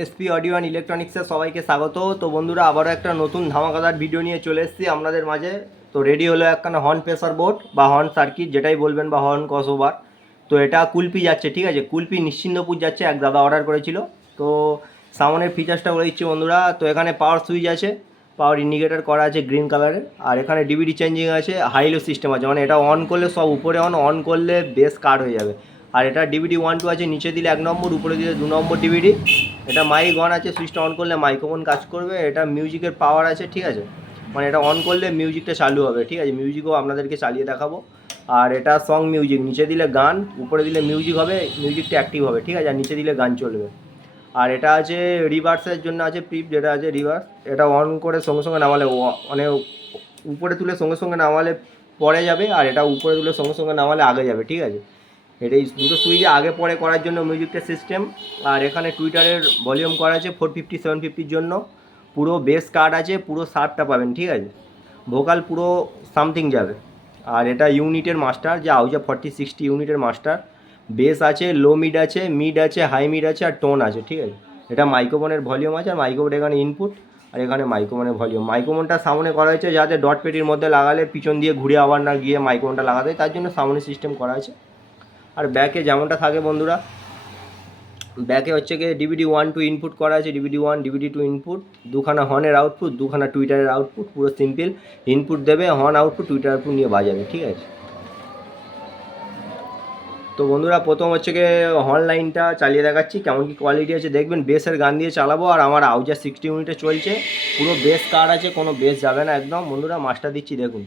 SP audio and ইলেকট্রনিক্সের সবাইকে স্বাগত। তো বন্ধুরা, আবারও একটা নতুন ধামাকাদার ভিডিও নিয়ে চলে এসেছি আপনাদের মাঝে। তো রেডি হলো একখানা হর্ন প্রেসার বোর্ড বা হর্ন সার্কিট, যেটাই বলবেন, বা হর্ন ক্রসওভার। তো এটা কুলপি যাচ্ছে, ঠিক আছে, কুলপি নিশ্চিন্দপুর যাচ্ছে। এক দাদা অর্ডার করেছিল। তো সামনের ফিচার্সটা বলে দিচ্ছি বন্ধুরা। তো এখানে পাওয়ার সুইচ আছে, পাওয়ার ইন্ডিকেটার করা আছে গ্রিন কালারের, আর এখানে ডিভিডি চেঞ্জিং আছে, হাইলো সিস্টেম আছে, মানে এটা অন করলে সব উপরে অন করলে বেস কাট হয়ে যাবে। আর এটা ডিভিডি 1 2 আছে, নিচে দিলে 1 নম্বর, উপরে দিলে 2 নম্বর ডিভিডি। এটা মাইক অন আছে, সুইচটা অন করলে মাইক্রোফোন কাজ করবে। এটা মিউজিকের পাওয়ার আছে, ঠিক আছে, মানে এটা অন করলে মিউজিকটা চালু হবে, ঠিক আছে, মিউজিকও আপনাদেরকে চালিয়ে দেখাবো। আর এটা সং মিউজিক, নিচে দিলে গান, উপরে দিলে মিউজিক হবে, মিউজিকটা অ্যাক্টিভ হবে, ঠিক আছে, আর নিচে দিলে গান চলবে। আর এটা আছে রিভার্সের জন্য আছে প্রিপ, যেটা আছে রিভার্স। এটা অন করে সঙ্গে সঙ্গে নামালে মানে উপরে তুলে সঙ্গে সঙ্গে নামালে পরে যাবে, আর এটা উপরে তুলে সঙ্গে সঙ্গে নামালে আগে যাবে, ঠিক আছে। এটা এই দুটো সুইচে আগে পরে করার জন্য মিউজিকটা সিস্টেম। আর এখানে টুইটারের ভলিউম করা আছে 450 750 জন্য। পুরো বেস কার্ড আছে, পুরো সার্ভটা পাবেন, ঠিক আছে, ভোকাল পুরো সামথিং যাবে। আর এটা ইউনিটের মাস্টার, যে আউজা 4060 ইউনিটের মাস্টার। বেস আছে, লো মিড আছে, মিড আছে, হাই মিড আছে, আর টোন আছে, ঠিক আছে। এটা মাইক্রোফোনের ভলিউম আছে, আর মাইক্রোফোন এখানে ইনপুট, আর এখানে মাইক্রোফোনের ভলিউম। মাইক্রোফোনটা সামনে করা হয়েছে যাতে ডট পেটির মধ্যে লাগালে পিছন দিয়ে ঘুরে আবার না গিয়ে মাইক্রোফোনটা লাগাতে হয়, তার জন্য সামনে সিস্টেম করা আছে। আর ব্যাকে যেমনটা থাকে বন্ধুরা, ব্যাকে হচ্ছে গিয়ে ডিভিডি 1 2 ইনপুট করা আছে, ডিভিডি 1 ডিভিডি 2 ইনপুট, দুখানা হর্নের আউটপুট, দুখানা টুইটারের আউটপুট, পুরো সিম্পল। ইনপুট দেবে, হর্ন আউটপুট, টুইটার আউটপুট নিয়ে বাজাবে, ঠিক আছে। তো বন্ধুরা, প্রথম হচ্ছে গিয়ে হর্ন লাইনটা চালিয়ে দেখাচ্ছি, কেমন কি কোয়ালিটি আছে দেখবেন। বেসের গান দিয়ে চালাবো, আর আমার আউজা 60 ইউনিটে চলছে, পুরো বেস কার্ড আছে, কোনো বেস যাবে না একদম। বন্ধুরা, মাস্টার দিচ্ছি, দেখুন।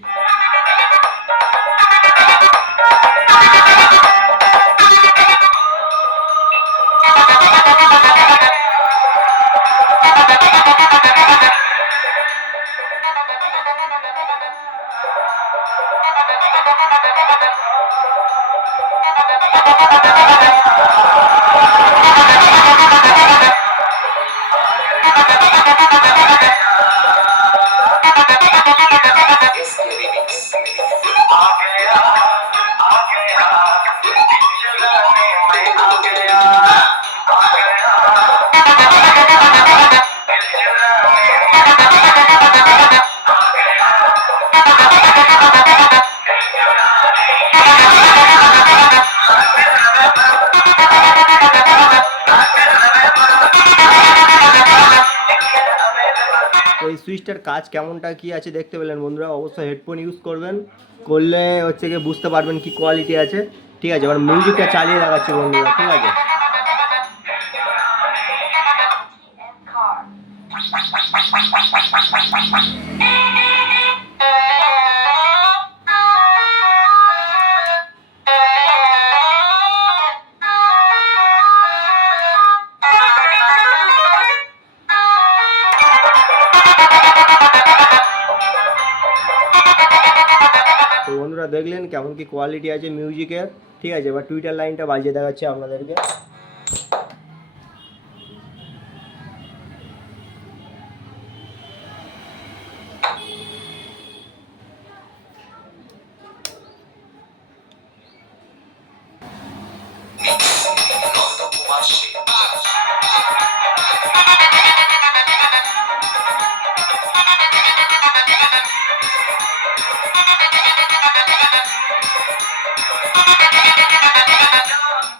তো এই সুইচটার কাজ কেমনটা কি আছে দেখতে পেলেন বন্ধুরা। অবশ্যই হেডফোন ইউজ করবেন, করলে হচ্ছে গিয়ে বুঝতে পারবেন কি কোয়ালিটি আছে, ঠিক আছে। এবার মিউজিকটা চালিয়ে দেখাচ্ছি বন্ধুরা, ঠিক আছে। তো বন্ধুরা, দেখলেন কেমন কি কোয়ালিটি আছে মিউজিকের, ঠিক আছে। এবার টুইটার লাইনটা বাজিয়ে দেখাচ্ছি আপনাদেরকে।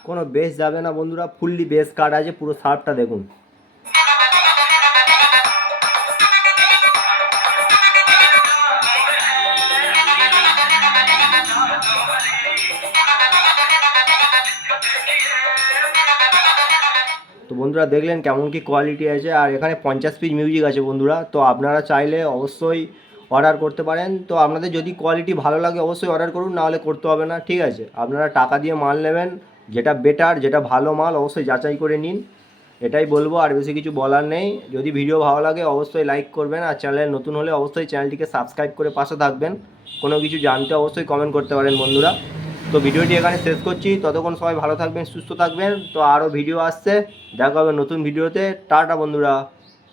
কোনো বেস যাবে না বন্ধুরা, ফুললি বেস কার্ড আছে, পুরো সার্ভটা দেখুন। তো বন্ধুরা, দেখলেন কেমন কি কোয়ালিটি আছে। আর এখানে 50 পিস মিউজিক আছে বন্ধুরা। তো আপনারা চাইলে অবশ্যই অর্ডার করতে পারেন। তো আপনাদের যদি কোয়ালিটি ভালো লাগে অবশ্যই অর্ডার করুন, নাহলে করতে হবে না, ঠিক আছে। আপনারা টাকা দিয়ে মাল নেবেন, যেটা বেটার, যেটা ভালো মাল অবশ্যই যাচাই করে নিন, এটাই বলবো। আর বেশি কিছু বলার নেই। যদি ভিডিও ভালো লাগে অবশ্যই লাইক করবেন, আর চ্যানেলে নতুন হলে অবশ্যই চ্যানেলটিকে সাবস্ক্রাইব করে পাশে থাকবেন। কোনো কিছু জানতে অবশ্যই কমেন্ট করতে পারেন বন্ধুরা। তো ভিডিওটি এখানে শেষ করছি, ততক্ষণ সবাই ভালো থাকবেন, সুস্থ থাকবেন। তো আরও ভিডিও আসছে, দেখা হবে নতুন ভিডিওতে। টাটা বন্ধুরা।